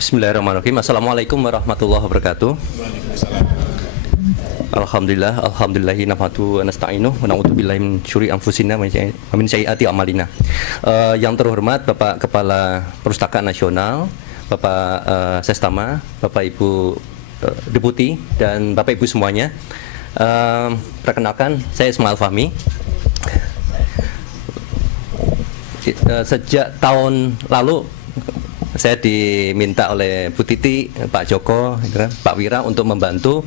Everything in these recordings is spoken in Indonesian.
Bismillahirrahmanirrahim. Assalamualaikum warahmatullahi wabarakatuh. Alhamdulillah, alhamdulillahi nahmadu wa nasta'inuh wa na'udzu billahi min syururi anfusina wa min sayyiati a'malina. Yang terhormat Bapak Kepala Perpustakaan Nasional, Bapak Sestama, Bapak Ibu Deputi dan Bapak Ibu semuanya. Perkenalkan, saya Ismail Fahmi. Sejak tahun lalu saya diminta oleh Bu Titi, Pak Joko, Pak Wira untuk membantu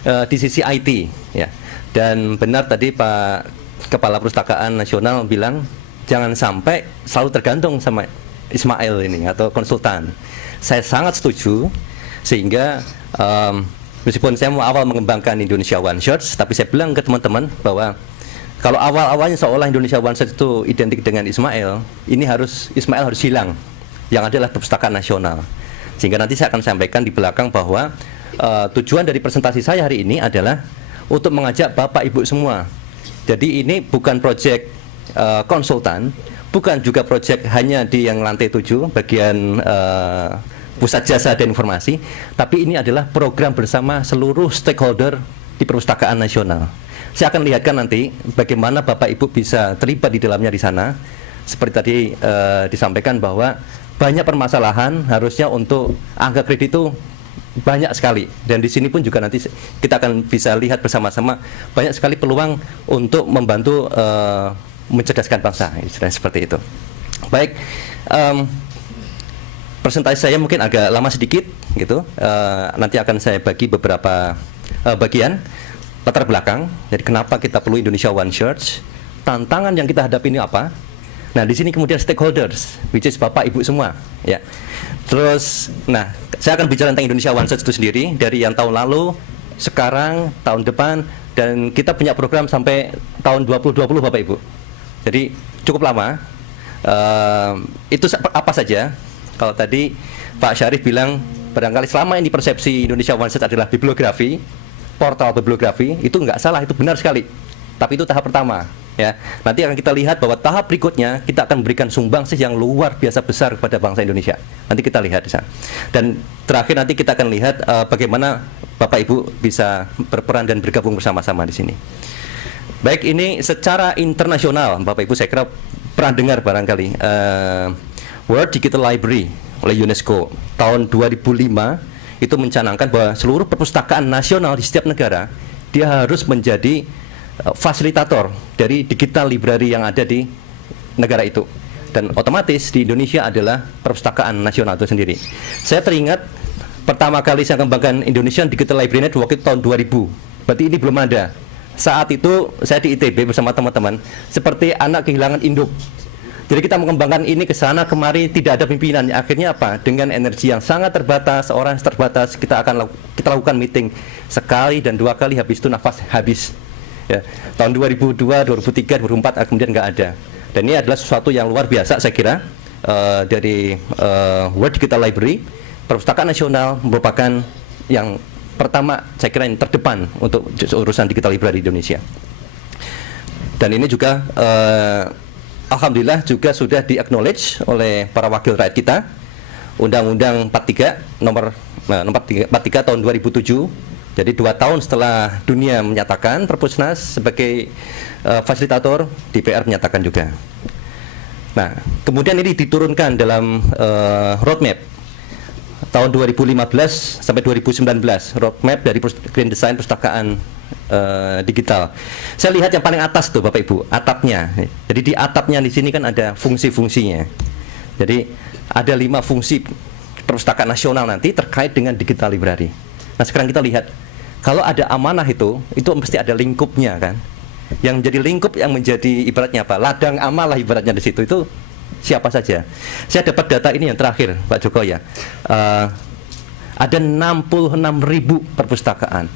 di sisi IT, ya. Dan benar tadi Pak Kepala Perpustakaan Nasional bilang jangan sampai selalu tergantung sama Ismail ini atau konsultan. Saya sangat setuju, sehingga meskipun saya mau awal mengembangkan Indonesia One Search, tapi saya bilang ke teman-teman bahwa kalau awal-awalnya seolah Indonesia One Search itu identik dengan Ismail, ini Ismail harus hilang. Yang adalah perpustakaan nasional. Sehingga nanti saya akan sampaikan di belakang bahwa tujuan dari presentasi saya hari ini adalah untuk mengajak Bapak Ibu semua. Jadi ini bukan proyek konsultan, bukan juga proyek hanya di yang lantai 7 bagian pusat jasa dan informasi, tapi ini adalah program bersama seluruh stakeholder di perpustakaan nasional. Saya akan lihatkan nanti bagaimana Bapak Ibu bisa terlibat di dalamnya di sana. Seperti tadi disampaikan bahwa banyak permasalahan, harusnya untuk angka kredit itu banyak sekali, dan di sini pun juga nanti kita akan bisa lihat bersama-sama banyak sekali peluang untuk membantu mencerdaskan bangsa, istilahnya seperti itu. Baik, presentasi saya mungkin agak lama sedikit gitu. Nanti akan saya bagi beberapa bagian latar belakang. Jadi kenapa kita perlu Indonesia One Search, tantangan yang kita hadapi ini apa. Nah, di sini kemudian stakeholders, which is Bapak Ibu semua, ya. Terus, nah, saya akan bicara tentang Indonesia One Search itu sendiri dari yang tahun lalu, sekarang, tahun depan, dan kita punya program sampai tahun 2020, Bapak Ibu. Jadi cukup lama. Itu apa saja? Kalau tadi Pak Syarif bilang barangkali selama ini persepsi Indonesia One Search adalah bibliografi, portal bibliografi, itu nggak salah, itu benar sekali. Tapi itu tahap pertama. Ya, nanti akan kita lihat bahwa tahap berikutnya kita akan memberikan sumbangsih yang luar biasa besar kepada bangsa Indonesia. Nanti kita lihat di sana. Dan terakhir nanti kita akan lihat bagaimana Bapak Ibu bisa berperan dan bergabung bersama-sama di sini. Baik, ini secara internasional, Bapak Ibu saya kira pernah dengar barangkali World Digital Library oleh UNESCO tahun 2005 itu mencanangkan bahwa seluruh perpustakaan nasional di setiap negara dia harus menjadi fasilitator dari digital library yang ada di negara itu, dan otomatis di Indonesia adalah perpustakaan nasional itu sendiri. Saya teringat pertama kali saya kembangkan Indonesian Digital Library Net waktu itu tahun 2000, berarti ini belum ada. Saat itu saya di ITB bersama teman-teman seperti anak kehilangan induk. Jadi kita mengembangkan ini ke sana kemari, tidak ada pimpinan. Akhirnya apa? Dengan energi yang sangat terbatas, orang terbatas, kita lakukan meeting sekali dan dua kali, habis itu nafas habis. Ya, tahun 2002, 2003, 2004 kemudian nggak ada. Dan ini adalah sesuatu yang luar biasa saya kira dari World Digital Library. Perpustakaan nasional merupakan yang pertama saya kira yang terdepan untuk urusan digital library di Indonesia. Dan ini juga alhamdulillah juga sudah di-acknowledge oleh para wakil rakyat kita. Undang-Undang 43 nomor 43 tahun 2007. Jadi 2 tahun setelah dunia menyatakan Perpusnas sebagai fasilitator, DPR menyatakan juga. Nah, kemudian ini diturunkan dalam roadmap tahun 2015 sampai 2019, roadmap dari Green Design Perpustakaan digital. Saya lihat yang paling atas tuh Bapak Ibu, atapnya. Jadi di atapnya di sini kan ada fungsi-fungsinya. Jadi ada 5 fungsi perpustakaan nasional nanti terkait dengan digital library. Nah, sekarang kita lihat, kalau ada amanah itu mesti ada lingkupnya kan. Yang menjadi lingkup, yang menjadi ibaratnya apa? Ladang amal lah ibaratnya di situ, itu siapa saja. Saya dapat data ini yang terakhir, Pak Joko ya. Ada 66.000 perpustakaan.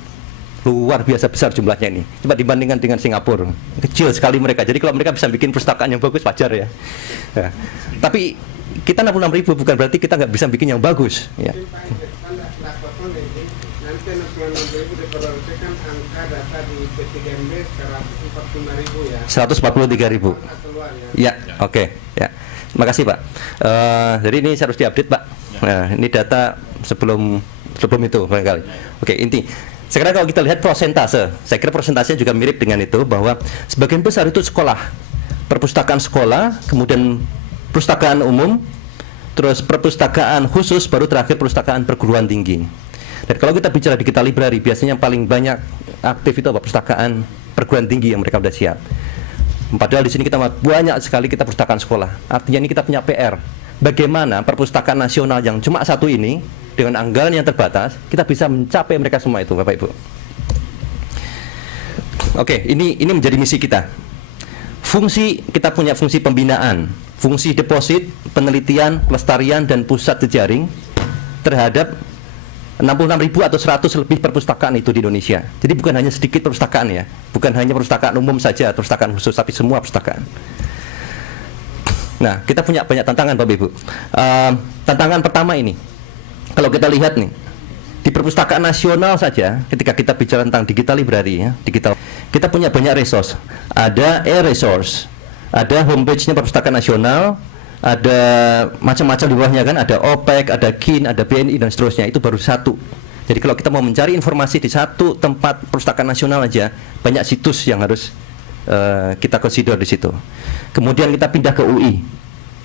Luar biasa besar jumlahnya ini. Coba dibandingkan dengan Singapura, kecil sekali mereka. Jadi kalau mereka bisa bikin perpustakaan yang bagus, wajar ya. Ya. Tapi kita 66.000 bukan berarti kita nggak bisa bikin yang bagus ya. Nanti 66.000 diproyeksikan angka data di P3MB 145.000 ya. 143.000. Ya, oke. Ya. Terima kasih Pak. Jadi ini harus diupdate Pak. Nah, ini data sebelum itu barangkali. Oke, inti. Sekarang kalau kita lihat persentase, saya kira persentasenya juga mirip dengan itu, bahwa sebagian besar itu sekolah, perpustakaan sekolah, kemudian perpustakaan umum, terus perpustakaan khusus, baru terakhir perpustakaan perguruan tinggi. Dan kalau kita bicara digital library, biasanya paling banyak aktif itu apa? Perpustakaan perguruan tinggi yang mereka sudah siap. Padahal di sini kita banyak sekali kita perpustakaan sekolah. Artinya ini kita punya PR. Bagaimana perpustakaan nasional yang cuma satu ini dengan anggaran yang terbatas, kita bisa mencapai mereka semua itu, Bapak Ibu. Oke, ini menjadi misi kita. Kita punya fungsi pembinaan, fungsi deposit, penelitian, pelestarian, dan pusat jejaring terhadap 66.000 atau 100 lebih perpustakaan itu di Indonesia. Jadi bukan hanya sedikit perpustakaan ya, bukan hanya perpustakaan umum saja, perpustakaan khusus, tapi semua perpustakaan. Nah, kita punya banyak tantangan, Bapak Ibu. Tantangan pertama ini, kalau kita lihat nih, di perpustakaan nasional saja, ketika kita bicara tentang digital library ya, kita punya banyak resource. Ada e-resource, ada homepage-nya perpustakaan nasional, ada macam-macam di bawahnya kan, ada OPEC, ada KIN, ada BNI dan seterusnya. Itu baru satu. Jadi kalau kita mau mencari informasi di satu tempat perpustakaan nasional aja, banyak situs yang harus kita consider di situ. Kemudian kita pindah ke UI.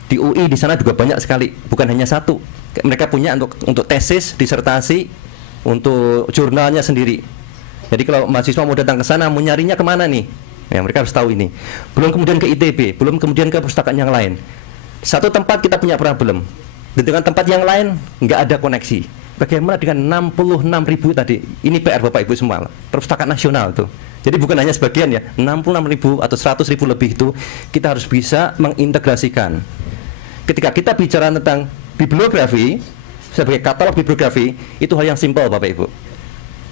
Di UI di sana juga banyak sekali, bukan hanya satu. Mereka punya untuk tesis, disertasi, untuk jurnalnya sendiri. Jadi kalau mahasiswa mau datang ke sana, mau nyarinya kemana nih? Ya, mereka harus tahu ini. Belum kemudian ke ITB, belum kemudian ke perpustakaan yang lain. Satu tempat kita punya problem, dan dengan tempat yang lain nggak ada koneksi. Bagaimana dengan 66.000 tadi? Ini PR Bapak Ibu semua, perpustakaan nasional tuh. Jadi bukan hanya sebagian ya, 66.000 atau 100.000 lebih itu kita harus bisa mengintegrasikan. Ketika kita bicara tentang bibliografi, sebagai katalog bibliografi, itu hal yang simpel Bapak Ibu.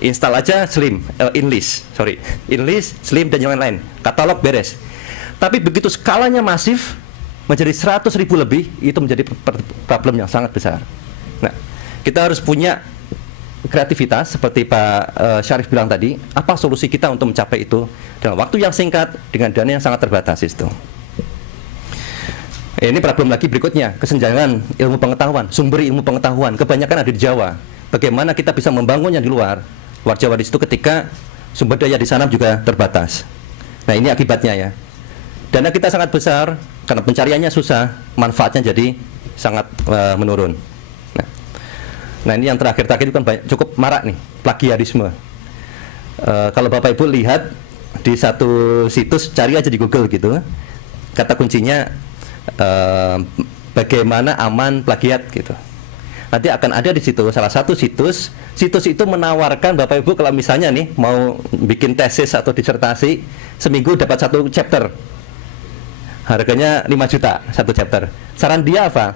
Install aja InList, Slim dan yang lain-lain. Katalog beres. Tapi begitu skalanya masif, menjadi 100.000 lebih, itu menjadi problem yang sangat besar. Nah, kita harus punya kreativitas seperti Pak Syarif bilang tadi. Apa solusi kita untuk mencapai itu dalam waktu yang singkat dengan dana yang sangat terbatas itu. Ini problem lagi berikutnya, kesenjangan ilmu pengetahuan, sumber ilmu pengetahuan kebanyakan ada di Jawa. Bagaimana kita bisa membangunnya di luar Jawa di situ ketika sumber daya di sana juga terbatas. Nah, ini akibatnya ya. Dana kita sangat besar karena pencariannya susah, manfaatnya jadi sangat menurun. Nah, ini yang terakhir itu kan cukup marak nih, plagiarisme. Kalau Bapak Ibu lihat di satu situs, cari aja di Google gitu, kata kuncinya bagaimana aman plagiat gitu. Nanti akan ada di situ salah satu situs itu menawarkan Bapak Ibu kalau misalnya nih mau bikin tesis atau disertasi, seminggu dapat satu chapter. Harganya 5 juta satu chapter. Saran dia apa?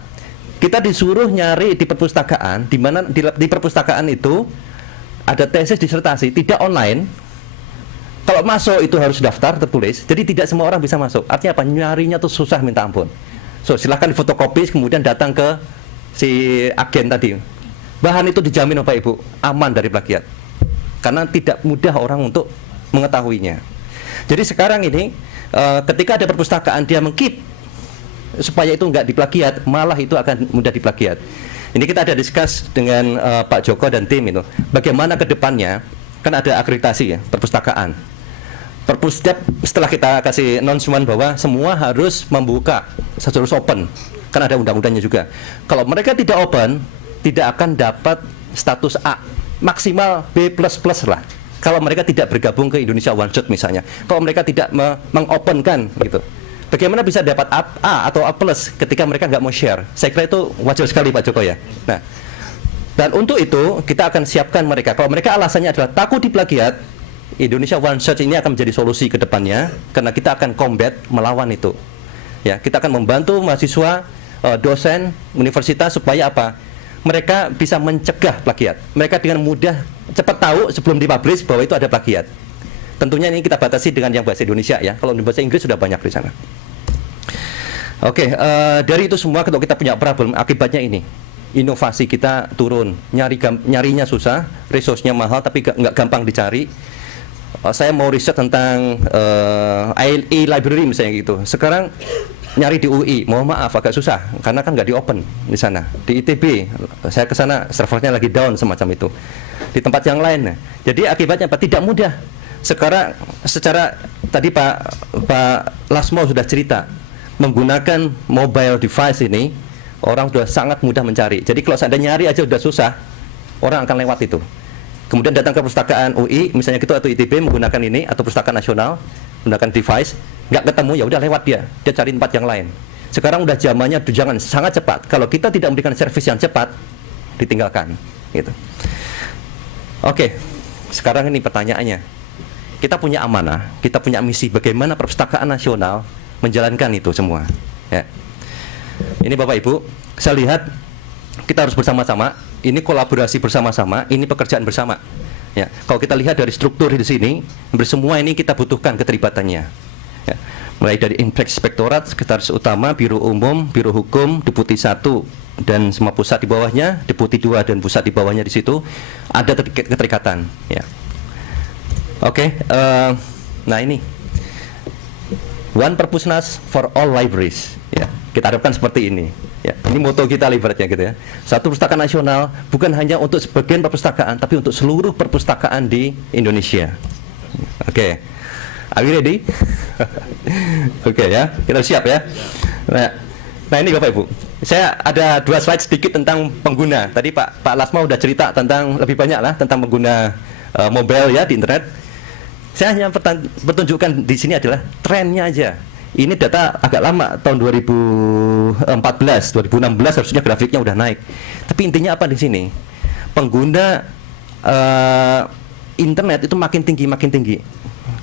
Kita disuruh nyari di perpustakaan, di mana di perpustakaan itu ada tesis disertasi, tidak online. Kalau masuk itu harus daftar tertulis, jadi tidak semua orang bisa masuk. Artinya apa? Nyarinya tuh susah minta ampun. So, silahkan difotokopi, kemudian datang ke si agen tadi. Bahan itu dijamin Bapak Ibu aman dari plagiat, karena tidak mudah orang untuk mengetahuinya. Jadi sekarang ini ketika ada perpustakaan dia mengkeep supaya itu nggak diplagiat, malah itu akan mudah diplagiat. Ini kita ada discuss dengan Pak Joko dan tim itu. Bagaimana ke depannya, kan ada akreditasi ya, perpustakaan. Setelah kita kasih announcement bahwa semua harus membuka, harus open, kan ada undang-undangnya juga. Kalau mereka tidak open, tidak akan dapat status A, maksimal B++ lah. Kalau mereka tidak bergabung ke Indonesia One Shot misalnya, kalau mereka tidak mengopenkan gitu. Bagaimana bisa dapat A atau A+ ketika mereka nggak mau share? Saya kira itu wajar sekali Pak Joko ya. Nah, dan untuk itu kita akan siapkan mereka. Kalau mereka alasannya adalah takut diplagiat, Indonesia One Shot ini akan menjadi solusi ke depannya, karena kita akan combat melawan itu. Ya, kita akan membantu mahasiswa, dosen, universitas supaya apa? Mereka bisa mencegah plagiat. Mereka dengan mudah cepat tahu sebelum dipublish bahwa itu ada plagiat. Tentunya ini kita batasi dengan yang bahasa Indonesia ya. Kalau di bahasa Inggris sudah banyak di sana. Oke, dari itu semua kalau kita punya problem, akibatnya ini. Inovasi kita turun, nyarinya susah, resource-nya mahal tapi nggak gampang dicari. Saya mau riset tentang e-library misalnya gitu. Sekarang nyari di UI, mohon maaf agak susah karena kan nggak di open di sana. Di ITB saya ke sana servernya lagi down semacam itu. Di tempat yang lain. Jadi akibatnya apa? Tidak mudah. Sekarang secara tadi Pak Lasmo sudah cerita menggunakan mobile device ini orang sudah sangat mudah mencari. Jadi kalau seandainya nyari aja sudah susah, orang akan lewat itu. Kemudian datang ke perpustakaan UI misalnya gitu atau ITB menggunakan ini atau perpustakaan nasional menggunakan device, nggak ketemu ya udah lewat dia cari tempat yang lain. Sekarang udah zamannya jangan sangat cepat. Kalau kita tidak memberikan servis yang cepat, ditinggalkan gitu. Oke, sekarang ini pertanyaannya, kita punya amanah, kita punya misi bagaimana perpustakaan nasional menjalankan itu semua ya. Ini Bapak Ibu, saya lihat kita harus bersama-sama, ini kolaborasi bersama-sama, ini pekerjaan bersama. Ya, kalau kita lihat dari struktur di sini, hampir semua ini kita butuhkan keterlibatannya. Ya, mulai dari Inspektorat, Sekretaris Utama, Biro Umum, Biro Hukum, Deputi 1 dan semua pusat di bawahnya, Deputi 2 dan pusat di bawahnya di situ ada keterikatan. Ya. Oke, nah ini One Perpusnas for all libraries. Ya, kita harapkan seperti ini. Ya, ini moto kita ibaratnya gitu ya. Satu perpustakaan nasional bukan hanya untuk sebagian perpustakaan, tapi untuk seluruh perpustakaan di Indonesia. Oke, are we ready? Oke ya, kita siap ya. Nah ini Bapak Ibu, saya ada 2 slide sedikit tentang pengguna. Tadi Pak Lasmo udah cerita tentang lebih banyak lah tentang pengguna mobile ya di internet. Saya hanya pertunjukkan di sini adalah trennya aja. Ini data agak lama, tahun 2014, 2016 harusnya grafiknya udah naik. Tapi intinya apa di sini? Pengguna internet itu makin tinggi.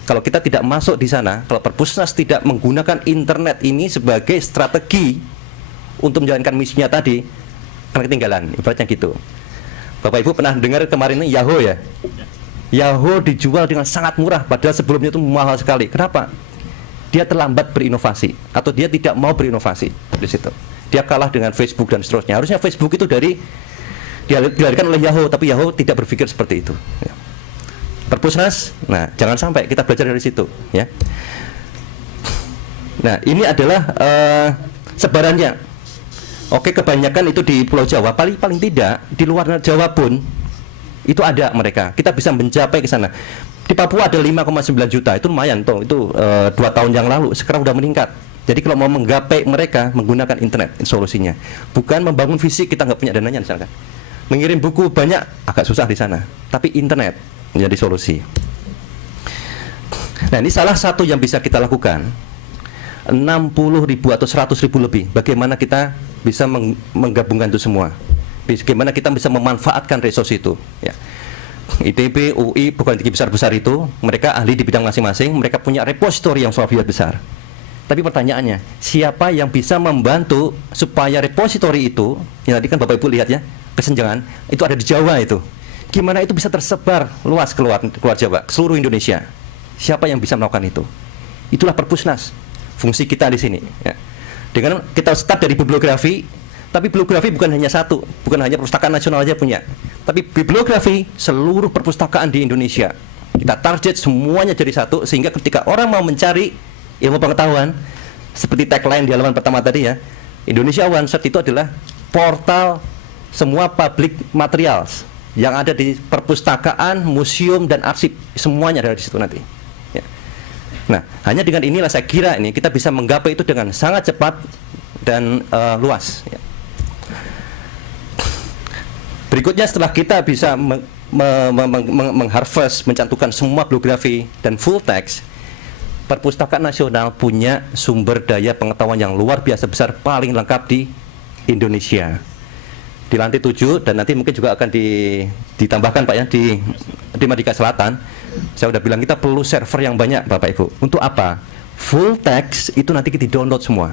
Kalau kita tidak masuk di sana, kalau Perpusnas tidak menggunakan internet ini sebagai strategi untuk menjalankan misinya tadi, akan ketinggalan. Ibaratnya gitu. Bapak Ibu pernah dengar kemarin ini Yahoo ya? Yahoo dijual dengan sangat murah, padahal sebelumnya itu mahal sekali. Kenapa? Dia terlambat berinovasi atau dia tidak mau berinovasi di situ. Dia kalah dengan Facebook dan seterusnya. Harusnya Facebook itu dilarikan oleh Yahoo, tapi Yahoo tidak berpikir seperti itu. Ya. Perpusnas, nah jangan sampai kita belajar dari situ, ya. Nah ini adalah sebarannya. Oke, kebanyakan itu di Pulau Jawa, paling tidak di luar Jawa pun itu ada mereka. Kita bisa mencapai ke sana. Di Papua ada 5,9 juta, itu lumayan toh, itu 2 tahun yang lalu, sekarang udah meningkat. Jadi kalau mau menggapai mereka menggunakan internet solusinya, bukan membangun fisik, kita nggak punya dananya misalkan. Mengirim buku banyak agak susah di sana, tapi internet menjadi solusi. Nah ini salah satu yang bisa kita lakukan, 60.000 atau 100.000 lebih. Bagaimana kita bisa menggabungkan itu semua? Bagaimana kita bisa memanfaatkan resource itu? Ya. ITB, UI, bukan tinggi besar-besar itu, mereka ahli di bidang masing-masing, mereka punya repositori yang sangat besar. Tapi pertanyaannya, siapa yang bisa membantu supaya repositori itu, ya tadi kan Bapak Ibu lihat ya, kesenjangan, itu ada di Jawa itu. Gimana itu bisa tersebar luas keluar Jawa, seluruh Indonesia? Siapa yang bisa melakukan itu? Itulah Perpusnas, fungsi kita di sini. Ya. Dengan kita start dari bibliografi, tapi bibliografi bukan hanya satu, bukan hanya perpustakaan nasional aja punya, tapi bibliografi seluruh perpustakaan di Indonesia. Kita target semuanya jadi satu, sehingga ketika orang mau mencari ilmu pengetahuan, seperti tagline di halaman pertama tadi ya, Indonesia OneSearch itu adalah portal semua public materials yang ada di perpustakaan, museum, dan arsip, semuanya ada di situ nanti. Ya. Nah, hanya dengan inilah saya kira ini kita bisa menggapai itu dengan sangat cepat dan luas. Ya. Berikutnya setelah kita bisa mengharvest, mencantumkan semua bibliografi dan full text, Perpustakaan Nasional punya sumber daya pengetahuan yang luar biasa besar, paling lengkap di Indonesia. Di lantai 7 dan nanti mungkin juga akan ditambahkan Pak ya di Merdeka Selatan. Saya udah bilang kita perlu server yang banyak Bapak Ibu. Untuk apa? Full text itu nanti kita download semua.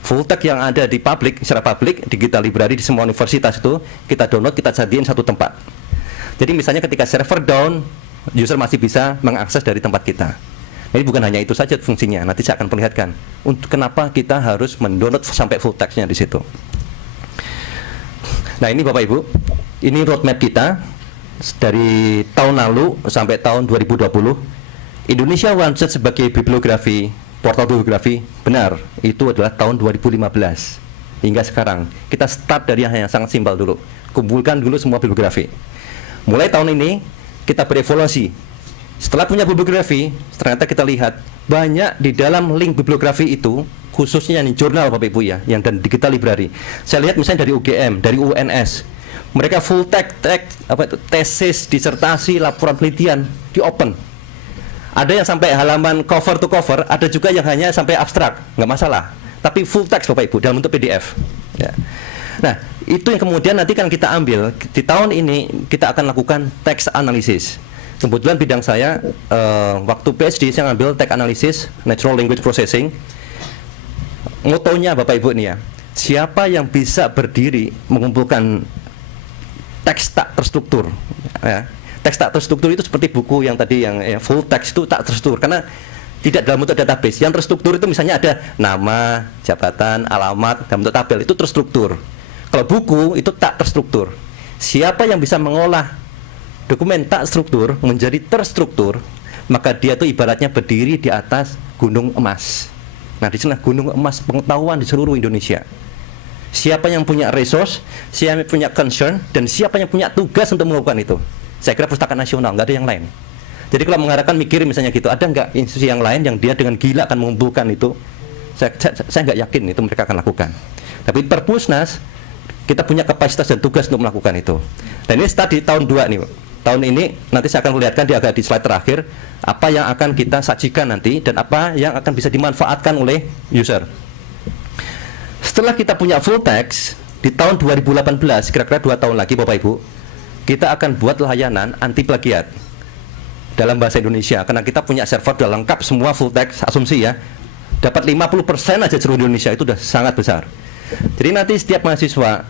Full text yang ada di publik, secara publik, digital library di semua universitas itu kita download, kita sediain satu tempat. Jadi misalnya ketika server down, user masih bisa mengakses dari tempat kita. Jadi bukan hanya itu saja fungsinya. Nanti saya akan perlihatkan untuk kenapa kita harus mendownload sampai full textnya di situ. Nah ini Bapak Ibu, ini roadmap kita dari tahun lalu sampai tahun 2020. Indonesia OneSearch sebagai bibliografi portal bibliografi, benar, itu adalah tahun 2015 hingga sekarang. Kita start dari yang sangat simpel dulu, kumpulkan dulu semua bibliografi. Mulai tahun ini kita berevolusi. Setelah punya bibliografi, ternyata kita lihat banyak di dalam link bibliografi itu, khususnya yang jurnal Bapak Ibu ya, yang dan digital library. Saya lihat misalnya dari UGM, dari UNS, mereka full text, tesis, disertasi, laporan penelitian di open. Ada yang sampai halaman cover to cover, ada juga yang hanya sampai abstrak, nggak masalah. Tapi full text Bapak Ibu dalam bentuk PDF. Ya. Nah, itu yang kemudian nanti kan kita ambil di tahun ini kita akan lakukan text analysis. Kebetulan bidang saya waktu PhD saya ngambil text analysis, natural language processing. Motonya Bapak Ibu nih ya, siapa yang bisa berdiri mengumpulkan teks tak terstruktur, ya. Teks tak terstruktur itu seperti buku yang tadi yang full text itu tak terstruktur karena tidak dalam bentuk database. Yang terstruktur itu misalnya ada nama, jabatan, alamat dalam bentuk tabel, itu terstruktur. Kalau buku itu tak terstruktur. Siapa yang bisa mengolah dokumen tak struktur menjadi terstruktur, maka dia itu ibaratnya berdiri di atas gunung emas. Nah, di sana gunung emas pengetahuan di seluruh Indonesia. Siapa yang punya resource, siapa yang punya concern, dan siapa yang punya tugas untuk melakukan itu. Saya kira Pustaka Nasional, nggak ada yang lain. Jadi kalau mengharapkan mikir misalnya gitu, ada nggak institusi yang lain yang dia dengan gila akan mengumpulkan itu? Saya nggak yakin itu mereka akan lakukan. Tapi Perpusnas, kita punya kapasitas dan tugas untuk melakukan itu. Dan ini start di tahun 2 nih, Pak. Tahun ini nanti saya akan perlihatkan di slide terakhir apa yang akan kita sajikan nanti dan apa yang akan bisa dimanfaatkan oleh user. Setelah kita punya full text di tahun 2018, kira-kira 2 tahun lagi Bapak Ibu, kita akan buat layanan anti plagiat dalam bahasa Indonesia karena kita punya server sudah lengkap semua full text, asumsi ya. Dapat 50% aja seluruh Indonesia itu sudah sangat besar. Jadi nanti setiap mahasiswa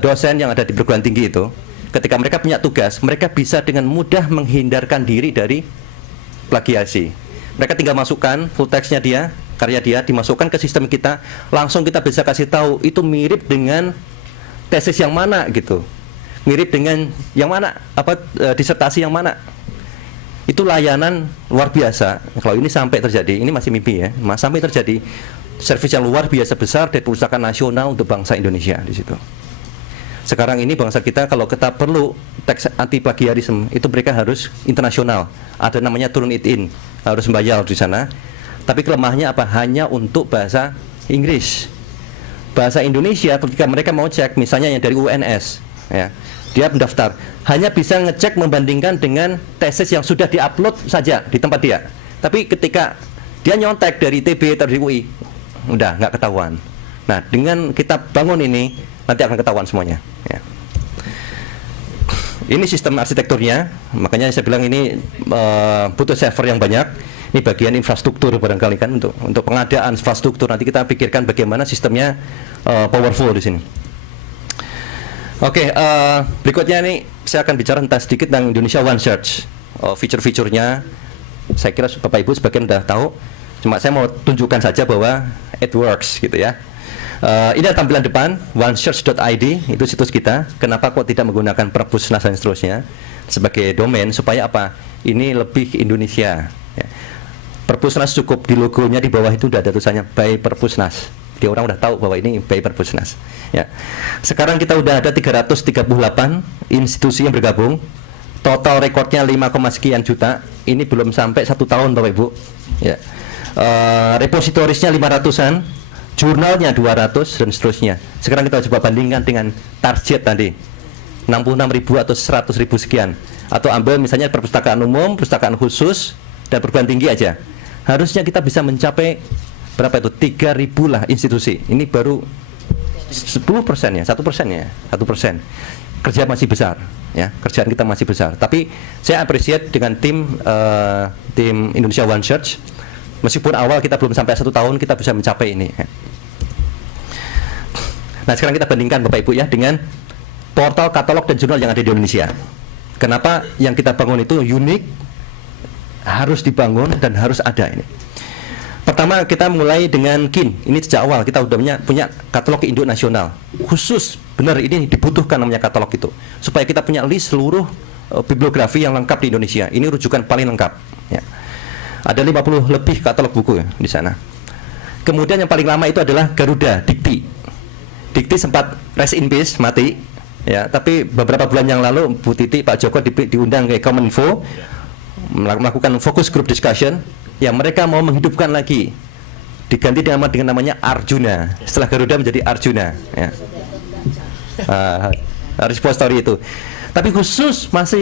dosen yang ada di perguruan tinggi itu, ketika mereka punya tugas, mereka bisa dengan mudah menghindarkan diri dari plagiasi. Mereka tinggal masukkan full textnya dia, karya dia, dimasukkan ke sistem kita, langsung kita bisa kasih tahu itu mirip dengan tesis yang mana gitu, mirip dengan yang mana, disertasi yang mana. Itu layanan luar biasa. Kalau ini sampai terjadi, ini masih mimpi ya, sampai terjadi servis yang luar biasa besar dari Pustaka Nasional untuk bangsa Indonesia di situ. Sekarang ini bangsa kita kalau kita perlu teks anti plagiarisme itu mereka harus internasional. Ada namanya Turnitin, harus bayar di sana. Tapi kelemahannya apa? Hanya untuk bahasa Inggris. Bahasa Indonesia ketika mereka mau cek misalnya yang dari UNS ya, dia mendaftar hanya bisa ngecek membandingkan dengan tesis yang sudah diupload saja di tempat dia. Tapi ketika dia nyontek dari ITB atau dari UI, udah nggak ketahuan. Nah, dengan kita bangun ini nanti akan ketahuan semuanya ya. Ini sistem arsitekturnya, makanya saya bilang ini butuh server yang banyak. Ini bagian infrastruktur barangkali kan untuk pengadaan infrastruktur. Nanti kita pikirkan bagaimana sistemnya powerful di sini. Oke, berikutnya ini saya akan bicara tentang sedikit tentang Indonesia One Search. Fitur-fiturnya saya kira Bapak Ibu sebagian sudah tahu. Cuma saya mau tunjukkan saja bahwa it works gitu ya. Ini tampilan depan onesearch.id, itu situs kita. Kenapa kok tidak menggunakan Perpusnas dan seterusnya sebagai domain supaya apa? Ini lebih Indonesia. Ya. Perpusnas cukup di logonya di bawah itu udah ada tulisannya by Perpusnas. Dia orang udah tahu bahwa ini by Perpusnas. Ya. Sekarang kita udah ada 338 institusi yang bergabung. Total rekornya 5, sekian juta. Ini belum sampai 1 tahun Bapak Ibu. Ya. Repositorisnya 500-an, jurnalnya 200 dan seterusnya. Sekarang kita coba bandingkan dengan target tadi 66.000 atau 100.000 sekian. Atau ambil misalnya perpustakaan umum, perpustakaan khusus dan perguruan tinggi aja. Harusnya kita bisa mencapai berapa itu? 3.000 lah institusi. Ini baru 10% ya, 1% ya, 1%. Kerja masih besar ya, kerjaan kita masih besar. Tapi saya appreciate dengan tim Indonesia One Search. Meskipun awal kita belum sampai 1 tahun, kita bisa mencapai ini. Nah, sekarang kita bandingkan Bapak Ibu ya dengan portal katalog dan jurnal yang ada di Indonesia. Kenapa yang kita bangun itu unik, harus dibangun dan harus ada ini. Pertama kita mulai dengan KIN. Ini sejak awal kita udah punya katalog Indo nasional. Khusus, benar ini dibutuhkan namanya katalog itu. Supaya kita punya list seluruh bibliografi yang lengkap di Indonesia. Ini rujukan paling lengkap ya. Ada 50 lebih katalog buku di sana. Kemudian yang paling lama itu adalah Garuda Dikti. Dikti sempat rest in peace, mati. Ya, tapi beberapa bulan yang lalu Bu Titi, Pak Joko diundang ke Kominfo melakukan focus group discussion yang mereka mau menghidupkan lagi, diganti dengan namanya Arjuna. Setelah Garuda menjadi Arjuna. Ya. Repository itu. Tapi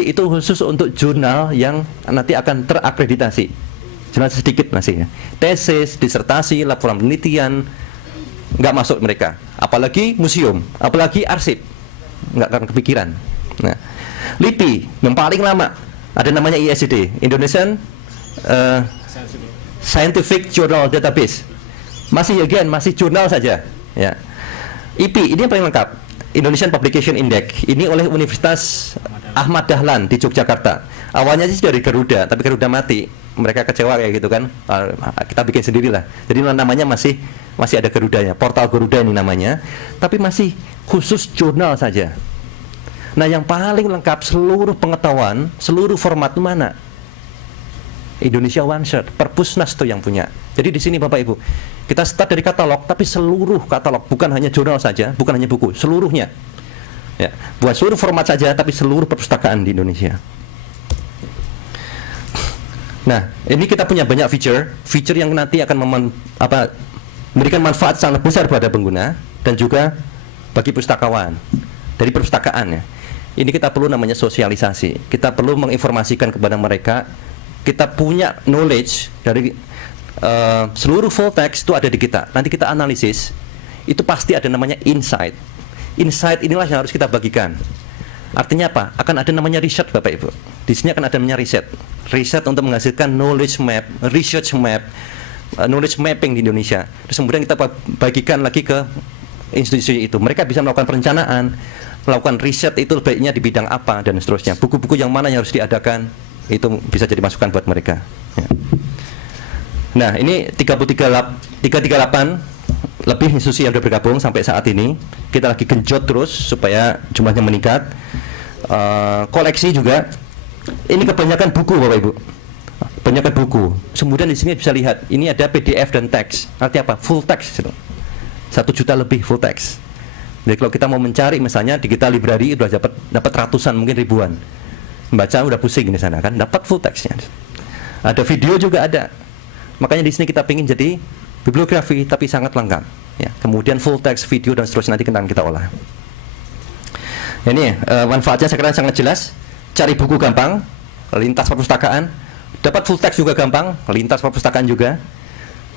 itu khusus untuk jurnal yang nanti akan terakreditasi. Jurnal sedikit masih ya. Tesis, disertasi, laporan penelitian nggak masuk mereka. Apalagi museum, apalagi arsip, nggak akan kepikiran. Nah, LIPI yang paling lama ada namanya ISJD, Indonesian Scientific Journal Database. Masih jurnal saja. Ya. IP ini yang paling lengkap, Indonesian Publication Index. Ini oleh Universitas Ahmad Dahlan di Yogyakarta. Awalnya sih dari Garuda, tapi Garuda mati. Mereka kecewa kayak gitu kan. Kita bikin sendirilah. Jadi namanya masih ada Garudanya. Portal Garuda ini namanya, tapi masih khusus jurnal saja. Nah, yang paling lengkap seluruh pengetahuan, seluruh format itu mana? Indonesia OneSearch, Perpusnas tuh yang punya. Jadi di sini Bapak Ibu, kita start dari katalog, tapi seluruh katalog, bukan hanya jurnal saja, bukan hanya buku, seluruhnya. Ya, buat seluruh format saja, tapi seluruh perpustakaan di Indonesia. Nah, ini kita punya banyak feature yang nanti akan memberikan manfaat sangat besar pada pengguna dan juga bagi pustakawan dari perpustakaan ya. Ini kita perlu namanya sosialisasi. Kita perlu menginformasikan kepada mereka. Kita punya knowledge dari seluruh full text itu ada di kita. Nanti kita analisis, itu pasti ada namanya insight. Insight inilah yang harus kita bagikan. Artinya apa? Akan ada namanya riset Bapak Ibu. Di sini akan ada namanya riset. Riset untuk menghasilkan knowledge map, research map, knowledge mapping di Indonesia. Terus kemudian kita bagikan lagi ke institusi itu. Mereka bisa melakukan perencanaan, melakukan riset itu baiknya di bidang apa dan seterusnya. Buku-buku yang mana yang harus diadakan, itu bisa jadi masukan buat mereka. Ya. Nah, ini 338 lebih institusi yang sudah bergabung sampai saat ini. Kita lagi genjot terus supaya jumlahnya meningkat. Koleksi juga. Ini kebanyakan buku Bapak Ibu. Kebanyakan buku. Kemudian di sini bisa lihat, ini ada PDF dan teks. Artinya apa? Full text. 1 juta lebih full text. Jadi kalau kita mau mencari misalnya digital library udah dapat ratusan mungkin ribuan. Membaca udah pusing di sana kan, dapat full textnya. Ada video juga ada. Makanya di sini kita ingin jadi bibliografi tapi sangat lengkap. Ya, kemudian full text, video dan seterusnya nanti akan kita olah. Ini manfaatnya sekarang sangat jelas. Cari buku gampang, lintas perpustakaan. Dapat full text juga gampang, lintas perpustakaan juga.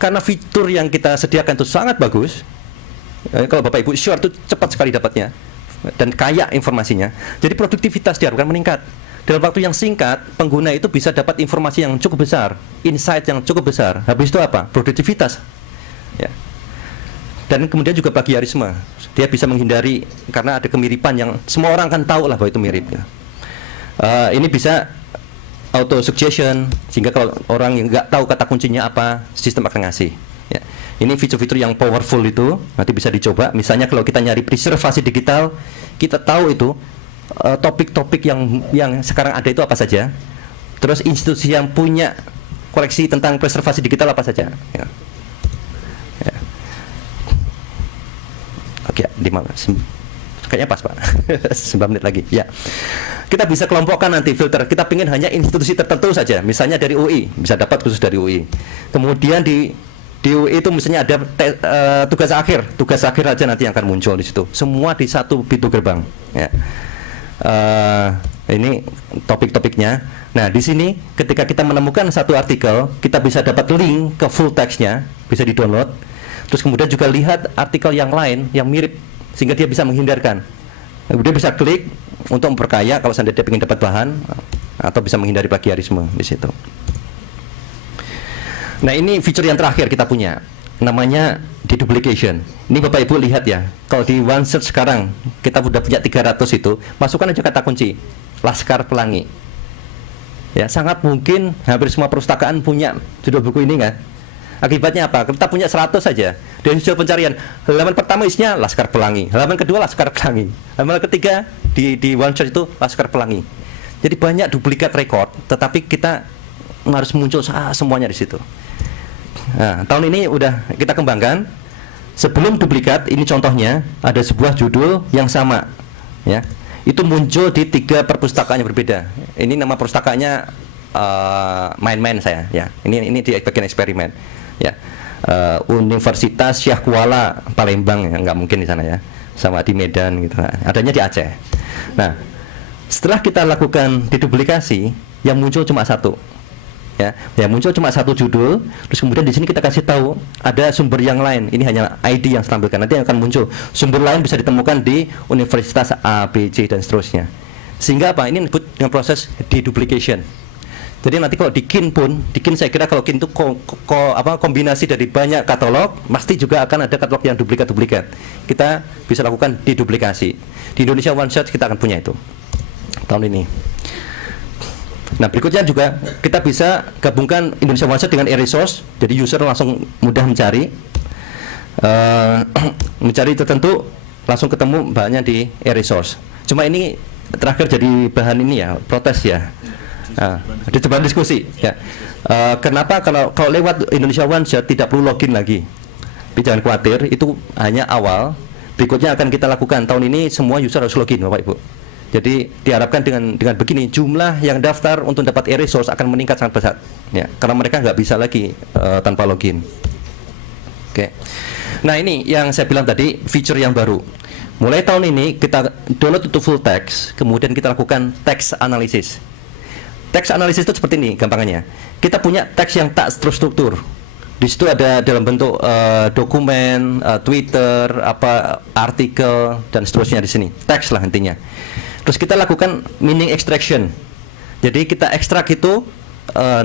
Karena fitur yang kita sediakan itu sangat bagus. Kalau Bapak Ibu share itu cepat sekali dapatnya dan kaya informasinya. Jadi produktivitas diharapkan meningkat. Dalam waktu yang singkat, pengguna itu bisa dapat informasi yang cukup besar, insight yang cukup besar. Habis itu apa? Produktivitas. Ya. Dan kemudian juga plagiarisme. Dia bisa menghindari karena ada kemiripan yang semua orang kan tahu lah bahwa itu mirip. Ya. Ini bisa auto suggestion sehingga kalau orang yang nggak tahu kata kuncinya apa, sistem akan ngasih. Ya. Ini fitur-fitur yang powerful itu nanti bisa dicoba. Misalnya kalau kita nyari preservasi digital, kita tahu itu topik-topik yang sekarang ada itu apa saja. Terus institusi yang punya koleksi tentang preservasi digital apa saja. Ya. Ya. Oke, kayaknya pas Pak. 9 menit lagi. Ya. Kita bisa kelompokkan nanti filter. Kita ingin hanya institusi tertentu saja. Misalnya dari UI, bisa dapat khusus dari UI. Kemudian di UI itu misalnya ada tugas akhir aja nanti yang akan muncul di situ. Semua di satu pintu gerbang. Ya. Ini topik-topiknya. Nah, di sini ketika kita menemukan satu artikel, kita bisa dapat link ke full text-nya, bisa di-download. Terus kemudian juga lihat artikel yang lain yang mirip sehingga dia bisa menghindarkan. Dia bisa klik untuk memperkaya kalau seandainya dia ingin dapat bahan atau bisa menghindari plagiarisme di situ. Nah, ini fitur yang terakhir kita punya. Namanya deduplication. Ini Bapak Ibu lihat ya. Kalau di OneSearch sekarang kita sudah punya 300 itu, masukkan aja kata kunci Laskar Pelangi. Ya, sangat mungkin hampir semua perpustakaan punya judul buku ini kan. Akibatnya apa? Kita punya 100 saja. Dari judul pencarian, halaman pertama isinya Laskar Pelangi, halaman kedua Laskar Pelangi, halaman ketiga di OneSearch itu Laskar Pelangi. Jadi banyak duplikat rekod, tetapi kita harus muncul semuanya di situ. Nah, tahun ini udah kita kembangkan. Sebelum duplikat, ini contohnya ada sebuah judul yang sama, ya. Itu muncul di 3 perpustakaan yang berbeda. Ini nama perpustakaannya main-main saya, ya. Ini di bagian eksperimen, ya. Universitas Syah Kuala Palembang, ya, nggak mungkin di sana ya. Sama di Medan gitu. Nah, adanya di Aceh. Nah, setelah kita lakukan deduplikasi, yang muncul cuma satu. Ya, muncul cuma satu judul, terus kemudian di sini kita kasih tahu ada sumber yang lain. Ini hanya ID yang saya tampilkan. Nanti akan muncul sumber lain bisa ditemukan di universitas A, B, C dan seterusnya. Sehingga apa? Ini disebut dengan proses deduplication. Jadi nanti kalau di KIN pun, di KIN saya kira kalau KIN itu kombinasi dari banyak katalog, pasti juga akan ada katalog yang duplikat-duplikat. Kita bisa lakukan deduplikasi. Di Indonesia OneSearch kita akan punya itu tahun ini. Nah, berikutnya juga kita bisa gabungkan Indonesia OneSearch dengan e-resource, jadi user langsung mudah mencari mencari tertentu, langsung ketemu bahannya di e-resource. Cuma ini terakhir jadi bahan ini ya, protes ya. Di depan diskusi ya. Kenapa kalau lewat Indonesia OneSearch tidak perlu login lagi? Tapi jangan khawatir, itu hanya awal. Berikutnya akan kita lakukan tahun ini semua user harus login, Bapak Ibu. Jadi diharapkan dengan begini jumlah yang daftar untuk dapat e-resource akan meningkat sangat besar, ya, karena mereka nggak bisa lagi tanpa login. Oke. Nah, ini yang saya bilang tadi, feature yang baru. Mulai tahun ini kita download itu full text, kemudian kita lakukan text analysis. Text analysis itu seperti ini gampangannya. Kita punya teks yang tak terstruktur. Di situ ada dalam bentuk dokumen, Twitter, artikel dan seterusnya di sini. Teks lah intinya. Terus kita lakukan meaning extraction. Jadi kita ekstrak itu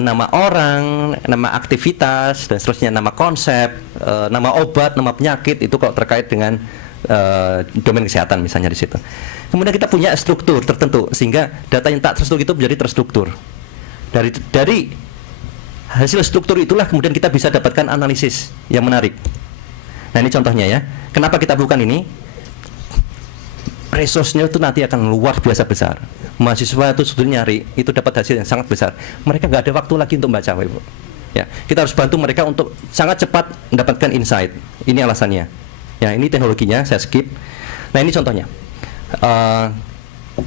nama orang, nama aktivitas dan seterusnya, nama konsep, nama obat, nama penyakit itu kalau terkait dengan domain kesehatan misalnya di situ. Kemudian kita punya struktur tertentu sehingga data yang tak terstruktur itu menjadi terstruktur. Dari hasil struktur itulah kemudian kita bisa dapatkan analisis yang menarik. Nah, ini contohnya ya. Kenapa kita lakukan ini? Resource-nya itu nanti akan luar biasa besar. Mahasiswa itu sudah nyari, itu dapat hasil yang sangat besar. Mereka nggak ada waktu lagi untuk baca, Ibu. Ya, kita harus bantu mereka untuk sangat cepat mendapatkan insight. Ini alasannya. Ya, ini teknologinya, saya skip. Nah, ini contohnya.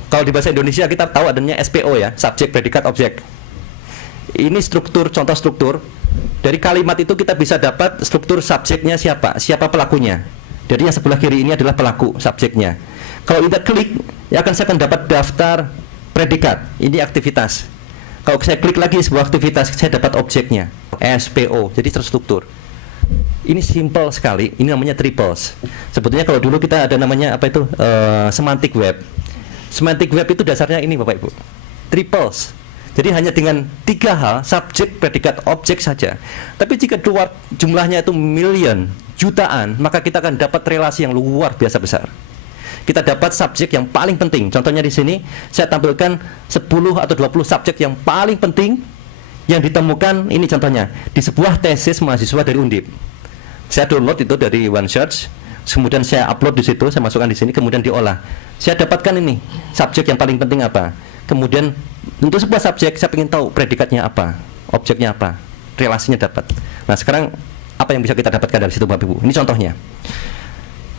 Kalau di bahasa Indonesia kita tahu adanya SPO ya, subjek, predikat, objek. Ini struktur, contoh struktur. Dari kalimat itu kita bisa dapat struktur subjeknya siapa pelakunya. Jadi yang sebelah kiri ini adalah pelaku, subjeknya. Kalau kita klik, saya akan dapat daftar predikat. Ini aktivitas. Kalau saya klik lagi sebuah aktivitas, saya dapat objeknya, SPO. Jadi terstruktur. Ini simple sekali. Ini namanya triples. Sebetulnya kalau dulu kita ada namanya semantic web. Semantic web itu dasarnya ini, Bapak Ibu. Triples. Jadi hanya dengan 3 hal, subjek, predikat, objek saja. Tapi jika keluar jumlahnya itu million, jutaan, maka kita akan dapat relasi yang luar biasa besar. Kita dapat subjek yang paling penting. Contohnya di sini saya tampilkan 10 atau 20 subjek yang paling penting yang ditemukan. Ini contohnya di sebuah tesis mahasiswa dari Undip. Saya download itu dari OneSearch, kemudian saya upload di situ, saya masukkan di sini, kemudian diolah. Saya dapatkan ini subjek yang paling penting apa. Kemudian untuk sebuah subjek saya ingin tahu predikatnya apa, objeknya apa, relasinya dapat. Nah, sekarang apa yang bisa kita dapatkan dari situ, Bapak Ibu? Ini contohnya.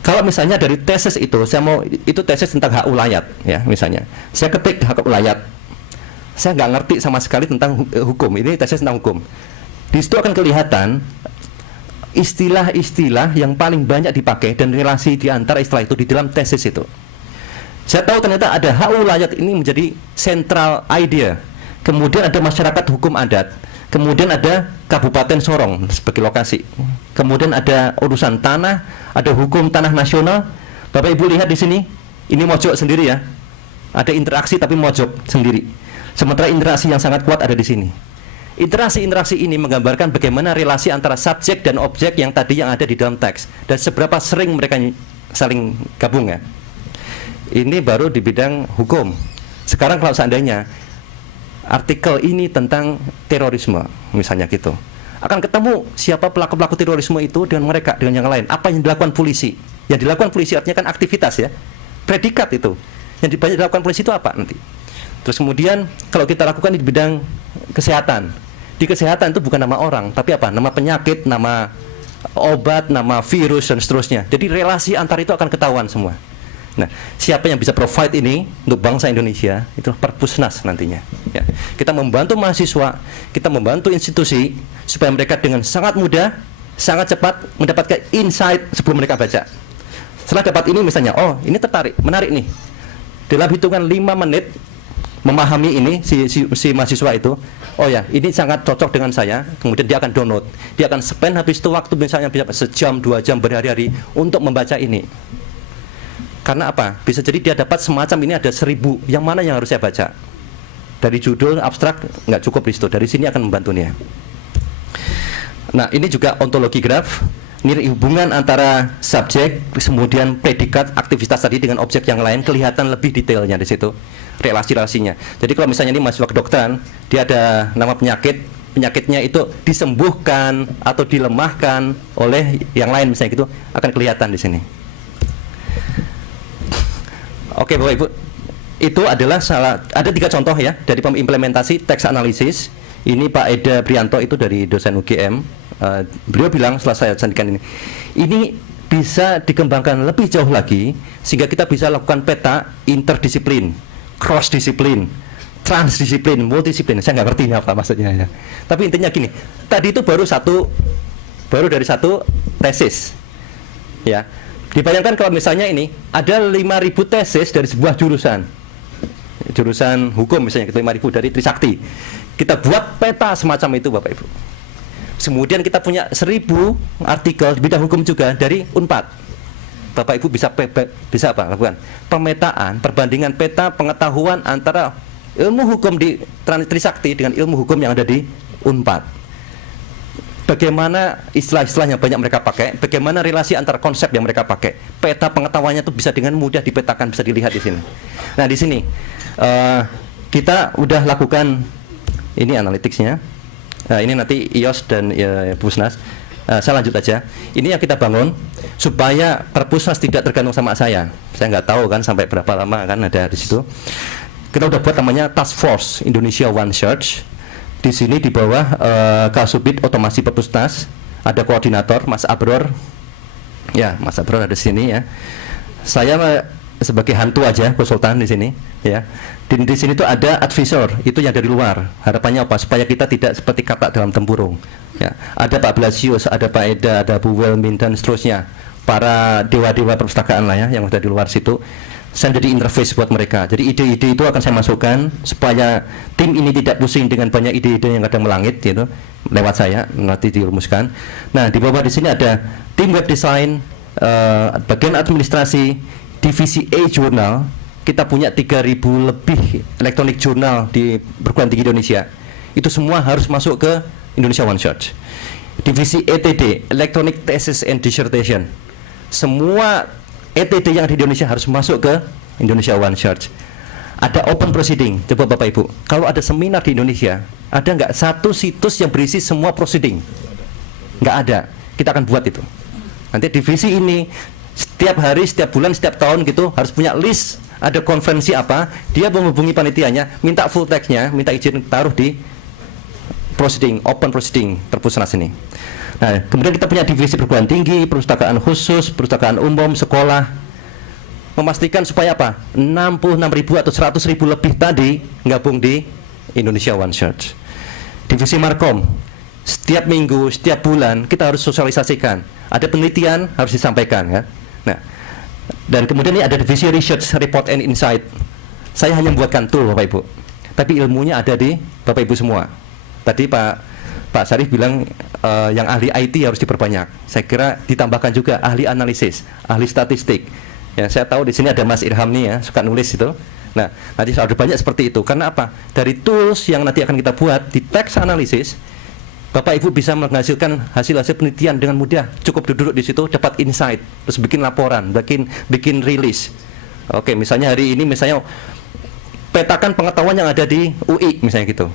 Kalau misalnya dari tesis itu, saya mau itu tesis tentang hak ulayat, ya misalnya. Saya ketik hak ulayat, saya nggak ngerti sama sekali tentang hukum. Ini tesis tentang hukum. Di situ akan kelihatan istilah-istilah yang paling banyak dipakai dan relasi di antara istilah itu di dalam tesis itu. Saya tahu ternyata ada hak ulayat ini menjadi central idea. Kemudian ada masyarakat hukum adat. Kemudian ada Kabupaten Sorong sebagai lokasi. Kemudian ada urusan tanah, ada hukum tanah nasional. Bapak Ibu lihat di sini, ini mojok sendiri ya. Ada interaksi tapi mojok sendiri. Sementara interaksi yang sangat kuat ada di sini. Interaksi-interaksi ini menggambarkan bagaimana relasi antara subjek dan objek yang tadi yang ada di dalam teks dan seberapa sering mereka saling gabung ya. Ini baru di bidang hukum. Sekarang kalau seandainya artikel ini tentang terorisme misalnya gitu, akan ketemu siapa pelaku-pelaku terorisme itu dengan mereka, dengan yang lain. Apa yang dilakukan polisi? Yang dilakukan polisi artinya kan aktivitas ya, predikat itu. Yang dilakukan polisi itu apa nanti? Terus kemudian kalau kita lakukan di bidang kesehatan, Di kesehatan itu bukan nama orang, tapi apa? Nama penyakit, nama obat, nama virus dan seterusnya. Jadi relasi antar itu akan ketahuan semua. Nah, siapa yang bisa provide ini untuk bangsa Indonesia, itulah Perpusnas nantinya. Ya. Kita membantu mahasiswa, kita membantu institusi supaya mereka dengan sangat mudah, sangat cepat mendapatkan insight sebelum mereka baca. Setelah dapat ini misalnya, oh ini tertarik, menarik nih. Dalam hitungan 5 menit memahami ini si mahasiswa itu, oh ya ini sangat cocok dengan saya. Kemudian dia akan download, dia akan spend habis itu waktu misalnya bisa sejam, 2 jam, berhari-hari untuk membaca ini. Karena apa? Bisa jadi dia dapat semacam ini ada 1000, yang mana yang harus saya baca? Dari judul abstrak nggak cukup di situ, dari sini akan membantu dia. Nah ini juga ontologi graf, ini hubungan antara subjek, kemudian predikat, aktivitas tadi dengan objek yang lain, kelihatan lebih detailnya di situ, relasi-relasinya. Jadi kalau misalnya ini mahasiswa kedokteran, dia ada nama penyakit, penyakitnya itu disembuhkan atau dilemahkan oleh yang lain misalnya gitu, akan kelihatan di sini. Oke Bapak Ibu, itu adalah ada 3 contoh ya dari implementasi teks analisis. Ini Pak Eda Prianto itu dari dosen UGM. Beliau bilang setelah saya sampaikan ini bisa dikembangkan lebih jauh lagi sehingga kita bisa lakukan peta interdisiplin, cross disiplin, transdisiplin, multidisiplin. Saya nggak ngerti ini apa maksudnya ya. Tapi intinya gini, tadi itu baru dari satu tesis, ya. Dibayangkan kalau misalnya ini ada 5.000 tesis dari sebuah jurusan hukum misalnya, 5.000 dari Trisakti. Kita buat peta semacam itu Bapak Ibu. Kemudian kita punya 1.000 artikel di bidang hukum juga dari Unpad. Bapak Ibu bisa apa? Lakukan pemetaan, perbandingan peta pengetahuan antara ilmu hukum di Trisakti dengan ilmu hukum yang ada di Unpad. Bagaimana istilah-istilah yang banyak mereka pakai, bagaimana relasi antara konsep yang mereka pakai, peta pengetahuannya itu bisa dengan mudah dipetakan, bisa dilihat di sini. Nah di sini kita udah lakukan ini analytics-nya. Ini nanti IOS dan Pusnas. Saya lanjut aja. Ini yang kita bangun supaya Perpusnas tidak tergantung sama saya. Saya nggak tahu kan sampai berapa lama kan ada di situ. Kita udah buat namanya Task Force Indonesia One Search. Di sini di bawah Kasubit Otomasi Perpusnas ada koordinator Mas Abror. Ya, Mas Abror ada di sini ya. Saya sebagai hantu aja konsultan di sini ya. Di sini tuh ada advisor, itu yang dari luar. Harapannya apa? Supaya kita tidak seperti katak dalam tempurung. Ya, ada Pak Blasius, ada Pak Eda, ada Bu Welmin dan seterusnya. Para dewa-dewa perpustakaan lah ya yang ada di luar situ. Saya jadi interface buat mereka. Jadi ide-ide itu akan saya masukkan supaya tim ini tidak pusing dengan banyak ide-ide yang kadang melangit gitu lewat saya, nanti dirumuskan. Nah, di bawah di sini ada tim web design, bagian administrasi, divisi A jurnal. Kita punya 3.000 lebih elektronik jurnal di perguruan tinggi Indonesia. Itu semua harus masuk ke Indonesia One Search. Divisi ETD, Electronic Thesis and Dissertation. Semua ETD yang di Indonesia harus masuk ke Indonesia One Search. Ada open proceeding. Coba Bapak Ibu, kalau ada seminar di Indonesia, ada nggak satu situs yang berisi semua proceeding? Nggak ada. Kita akan buat itu. Nanti divisi ini setiap hari, setiap bulan, setiap tahun gitu harus punya list. Ada konferensi apa? Dia menghubungi panitianya, minta full text-nya, minta izin taruh di proceeding, open proceeding Perpusnas ini. Nah, kemudian kita punya divisi perguruan tinggi, perpustakaan khusus, perpustakaan umum, sekolah. Memastikan supaya apa? 66.000 atau 100.000 lebih tadi gabung di Indonesia One Search. Divisi Markom, setiap minggu, setiap bulan kita harus sosialisasikan. Ada penelitian harus disampaikan kan. Nah, dan kemudian ini ada divisi Research, Report and Insight. Saya hanya membuatkan tool Bapak Ibu, tapi ilmunya ada di Bapak Ibu semua. Tadi Pak Syarif bilang yang ahli IT harus diperbanyak. Saya kira ditambahkan juga ahli analisis, ahli statistik. Ya, saya tahu di sini ada Mas Irham nih ya, suka nulis itu. Nah, nanti ada banyak seperti itu. Karena apa? Dari tools yang nanti akan kita buat di text analisis, Bapak Ibu bisa menghasilkan hasil-hasil penelitian dengan mudah. Cukup duduk di situ, dapat insight, terus bikin laporan, bikin rilis. Oke, misalnya hari ini misalnya petakan pengetahuan yang ada di UI misalnya gitu.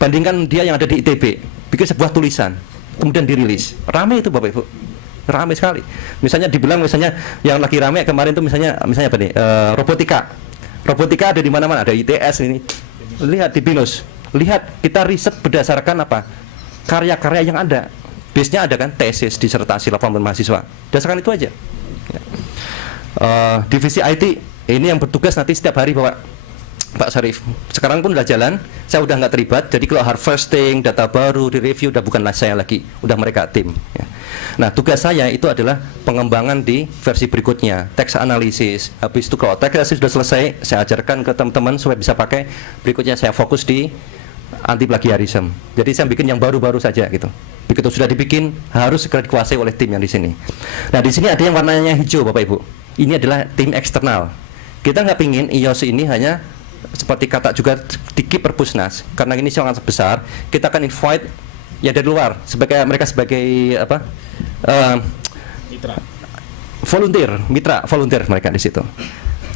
Bandingkan dia yang ada di ITB, bikin sebuah tulisan, kemudian dirilis. Rame itu Bapak Ibu, rame sekali. Misalnya dibilang misalnya yang lagi rame kemarin itu misalnya apa nih? Robotika ada di mana-mana, ada ITS ini. Lihat di BINUS, lihat kita riset berdasarkan apa? karya-karya yang ada. Base-nya ada kan, tesis, disertasi, laporan mahasiswa. Dasarkan itu aja. Ya. Divisi IT ini yang bertugas nanti setiap hari Pak Syarif. Sekarang pun udah jalan, saya udah nggak terlibat. Jadi kalau harvesting, data baru, di review udah bukanlah saya lagi, udah mereka tim. Ya. Nah, tugas saya itu adalah pengembangan di versi berikutnya, teks analisis. Habis itu kalau teks analisis sudah selesai, saya ajarkan ke teman-teman supaya bisa pakai. Berikutnya saya fokus di anti plagiarism. Jadi saya bikin yang baru-baru saja gitu. Begitu sudah dibikin, harus segera dikuasai oleh tim yang di sini. Nah, di sini ada yang warnanya hijau, Bapak Ibu. Ini adalah tim eksternal. Kita nggak pingin iOS ini hanya seperti kata juga di KIP Perpusnas, karena ini sangat besar, kita akan invite ya dari luar sebagai mereka sebagai apa mitra volunteer mereka di situ.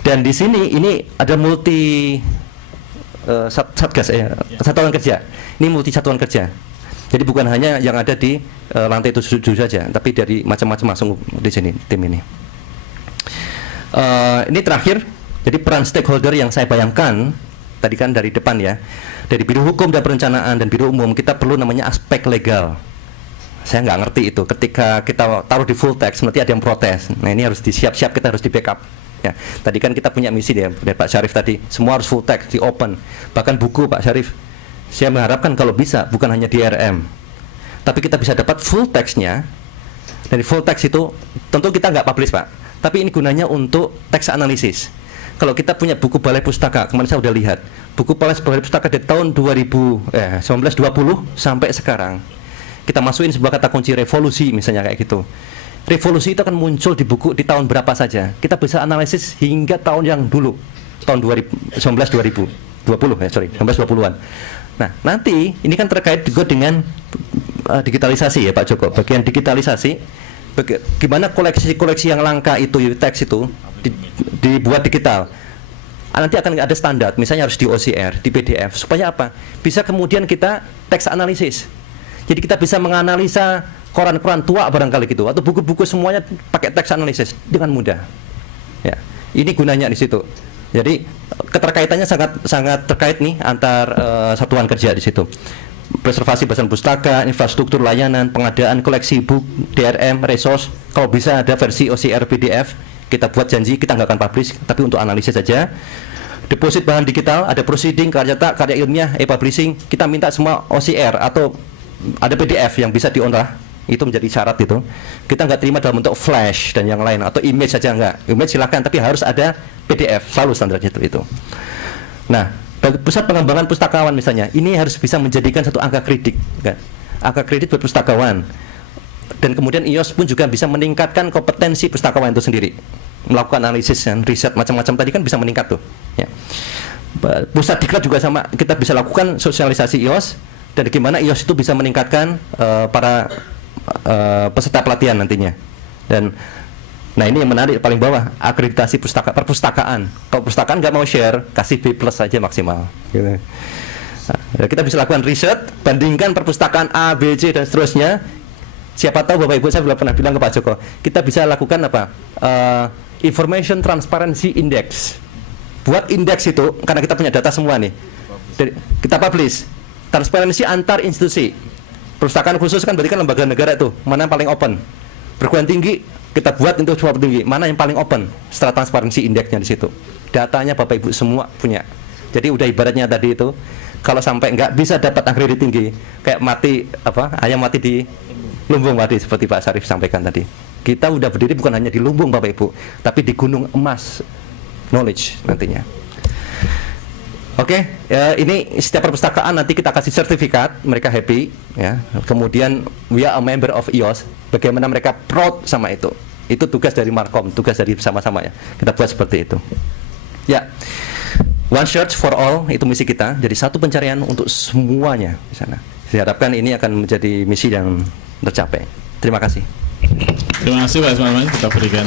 Dan di sini ini ada multi satgas satuan kerja. Ini multi satuan kerja. Jadi bukan hanya yang ada di lantai 7 saja, tapi dari macam-macam langsung di sini tim ini. Ini terakhir. Jadi peran stakeholder yang saya bayangkan tadi kan dari depan ya, dari Biro Hukum dan Perencanaan dan Biro Umum, kita perlu namanya aspek legal. Saya nggak ngerti itu. Ketika kita taruh di full text, nanti ada yang protes. Nah, ini harus disiap-siap, kita harus di backup. Ya, tadi kan kita punya misi ya dari Pak Syarif tadi, semua harus full text, di open. Bahkan buku Pak Syarif, saya mengharapkan kalau bisa bukan hanya di DRM, tapi kita bisa dapat full textnya. Dari full text itu tentu kita nggak publish Pak, tapi ini gunanya untuk teks analisis. Kalau kita punya buku balai pustaka, kemarin saya udah lihat buku balai pustaka dari tahun 1920 sampai sekarang, kita masukin sebuah kata kunci revolusi misalnya kayak gitu. Revolusi itu akan muncul di buku di tahun berapa saja. Kita bisa analisis hingga tahun yang dulu, tahun 1920-an. Nah, nanti ini kan terkait juga dengan digitalisasi ya Pak Joko. Bagian digitalisasi, gimana koleksi-koleksi yang langka itu, teks itu dibuat digital. Nanti akan ada standar, misalnya harus di OCR, di PDF, supaya apa? Bisa kemudian kita teks analisis. Jadi kita bisa menganalisa koran-koran tua barangkali gitu, atau buku-buku semuanya pakai teks analisis dengan mudah. Ya, ini gunanya di situ. Jadi keterkaitannya sangat terkait nih antar satuan kerja di situ. Preservasi bahan pustaka, infrastruktur layanan, pengadaan koleksi buku, DRM, resource. Kalau bisa ada versi OCR, PDF, kita buat janji kita nggak akan publish, tapi untuk analisis saja. Deposit bahan digital, ada proceeding, karya ilmiah, e-publishing, kita minta semua OCR atau ada PDF yang bisa diolah, itu menjadi syarat itu. Kita nggak terima dalam bentuk flash dan yang lain, atau image saja nggak. Image silakan, tapi harus ada PDF, selalu standarnya itu. Nah, pusat pengembangan pustakawan misalnya, ini harus bisa menjadikan satu angka kredit, kan? Angka kredit buat pustakawan. Dan kemudian iOS pun juga bisa meningkatkan kompetensi pustakawan itu sendiri, melakukan analisis dan riset macam-macam tadi kan bisa meningkat tuh ya. Pusat diklat juga sama, kita bisa lakukan sosialisasi iOS dan gimana iOS itu bisa meningkatkan para peserta pelatihan nantinya. Dan nah ini yang menarik paling bawah, akreditasi perpustakaan. Kalau perpustakaan nggak mau share, kasih B+ saja maksimal gitu. Nah, kita bisa lakukan riset, bandingkan perpustakaan A, B, C dan seterusnya. Siapa tahu Bapak Ibu, saya belum pernah bilang ke Pak Joko, kita bisa lakukan apa? Information Transparency Index. Buat indeks itu, karena kita punya data semua nih. Kita publish. Transparansi antar institusi. Perpustakaan khusus kan berarti kan lembaga negara itu, mana yang paling open. Perguruan tinggi kita buat untuk sekolah tinggi, mana yang paling open. Setelah transparansi indeksnya di situ. Datanya Bapak Ibu semua punya. Jadi udah ibaratnya tadi itu, kalau sampai nggak bisa dapat akredit tinggi, kayak mati ayam mati di lumbung tadi seperti Pak Syarif sampaikan tadi. Kita udah berdiri bukan hanya di lumbung Bapak Ibu, tapi di gunung emas knowledge nantinya. Oke, ini setiap perpustakaan nanti kita kasih sertifikat, mereka happy ya. Kemudian we are a member of iOS, bagaimana mereka proud sama itu. Itu tugas dari Markom, tugas dari bersama-sama ya. Kita buat seperti itu. Ya. One search for all itu misi kita. Jadi satu pencarian untuk semuanya di sana. Saya harapkan ini akan menjadi misi yang tercapai. Terima kasih. Terima kasih Pak Ismail, kita berikan